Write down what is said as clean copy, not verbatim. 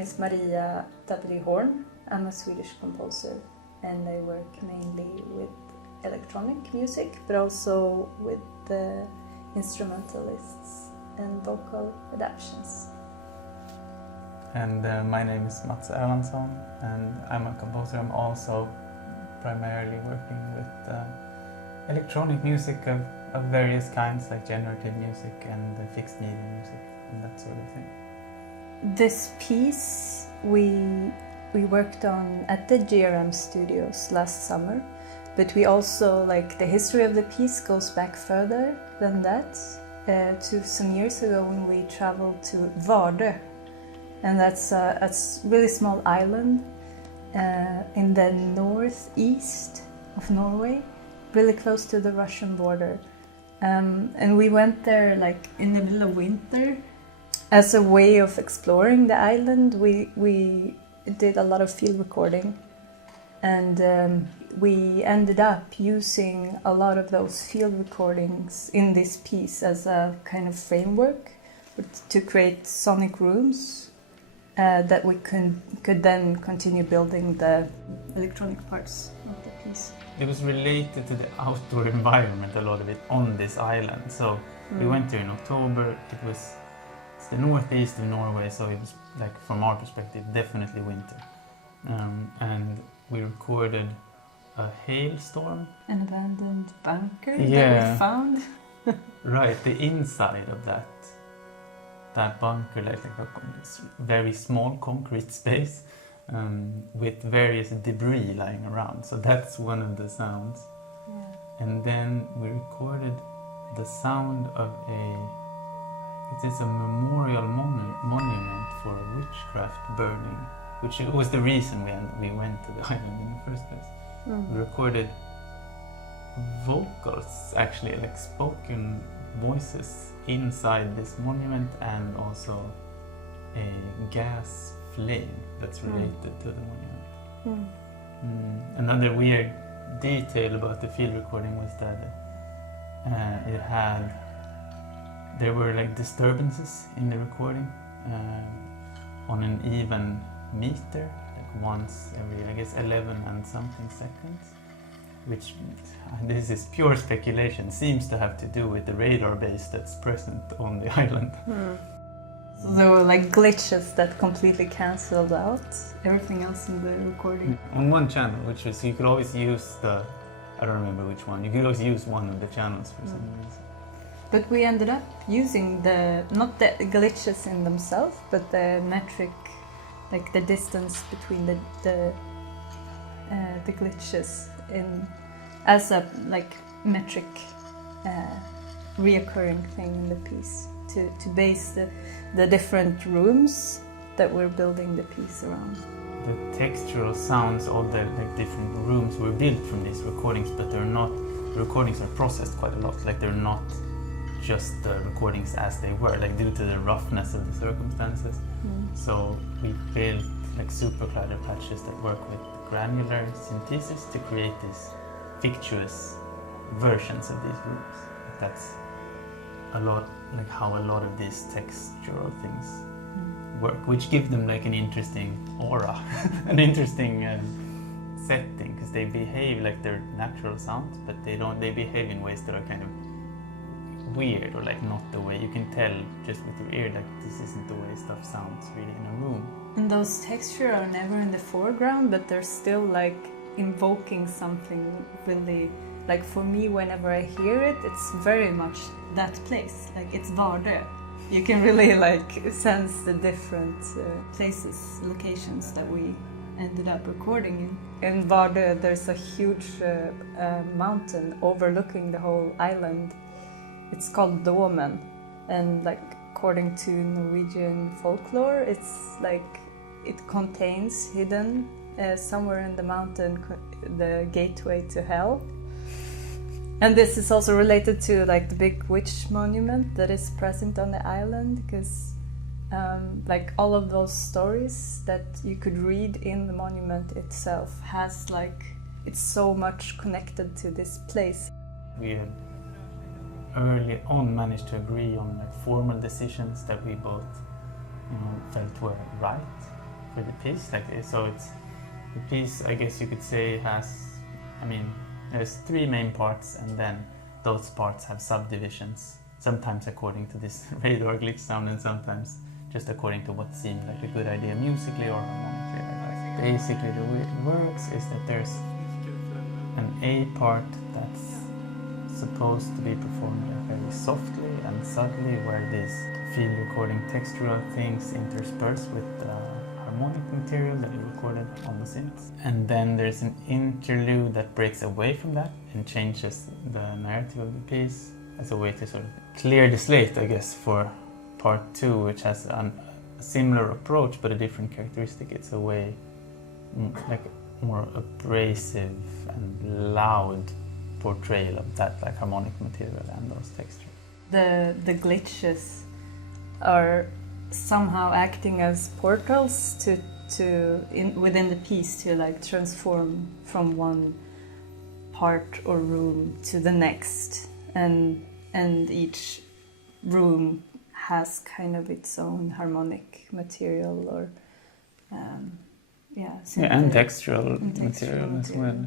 is Maria W. Horn. I'm a Swedish composer and I work mainly with electronic music, but also with the instrumentalists and vocal adaptations. And my name is Mats Erlandsson and I'm a composer. I'm also primarily working with electronic music of various kinds, like generative music and fixed media music and that sort of thing. This piece we worked on at the INAgrm studios last summer, but we also, like, the history of the piece goes back further than that, to some years ago when we traveled to Vardø, and that's a really small island in the northeast of Norway, really close to the Russian border. And we went there like in the middle of winter. As a way of exploring the island, we did a lot of field recording, and we ended up using a lot of those field recordings in this piece as a kind of framework to create sonic rooms that we could then continue building the electronic parts of the piece. It was related to the outdoor environment, a lot of it on this island. So we went there in October. It's the northeast of Norway, so it was, like, from our perspective, definitely winter. And we recorded a hailstorm. An abandoned bunker that we found. Right, the inside of that bunker, like a very small concrete space with various debris lying around. So that's one of the sounds. Yeah. And then we recorded the sound of it is a memorial monument for witchcraft burning, which was the reason we went to the island in the first place. We recorded vocals, actually, like spoken voices inside this monument, and also a gas flame that's related to the monument. Another weird detail about the field recording was that there were like disturbances in the recording on an even meter, like once every, I guess, 11 and something seconds, which, this is pure speculation, seems to have to do with the radar base that's present on the island. So there were like glitches that completely cancelled out everything else in the recording. On one channel, which was, you could always use I don't remember which one, you could always use one of the channels for some reason. But we ended up using not the glitches in themselves, but the metric, like the distance between the glitches as a like metric reoccurring thing in the piece to base the different rooms that we're building the piece around. The textural sounds of the different rooms were built from these recordings, but the recordings are processed quite a lot. Like, they're not just the recordings as they were, like, due to the roughness of the circumstances. So we built like supercluster patches that work with granular synthesis to create these fictitious versions of these rooms. That's a lot, like how a lot of these textural things work, which give them like an interesting aura, an interesting setting, because they behave like they're natural sounds, but they behave in ways that are kind of weird, or like not the way you can tell just with your ear, like this isn't the way stuff sounds really in a room. And those textures are never in the foreground, but they're still like invoking something really, like for me, whenever I hear it, it's very much that place, like it's Vardø. You can really like sense the different places, locations that we ended up recording in. In Vardø there's a huge mountain overlooking the whole island. It's called Domen, and like according to Norwegian folklore, it's like it contains hidden somewhere in the mountain the gateway to hell. And this is also related to like the big witch monument that is present on the island, because like all of those stories that you could read in the monument itself has like, it's so much connected to this place. We had early on managed to agree on like formal decisions that we both felt were right, for the piece. Like, so it's the piece, I guess you could say, has, I mean, there's 3 main parts, and then those parts have subdivisions, sometimes according to this radar glitch sound, and sometimes just according to what seemed like a good idea musically or harmonically. Basically, the way it works is that there's an A part that's supposed to be performed very softly and subtly, where these field recording textural things intersperse with harmonic material that you recorded on the synths. And then there's an interlude that breaks away from that and changes the narrative of the piece as a way to sort of clear the slate, I guess, for part 2, which has a similar approach but a different characteristic. It's a way like more abrasive and loud portrayal of that like harmonic material and those textures. The glitches are somehow acting as portals within the piece to like transform from one part or room to the next, and each room has kind of its own harmonic material or and textural material as well.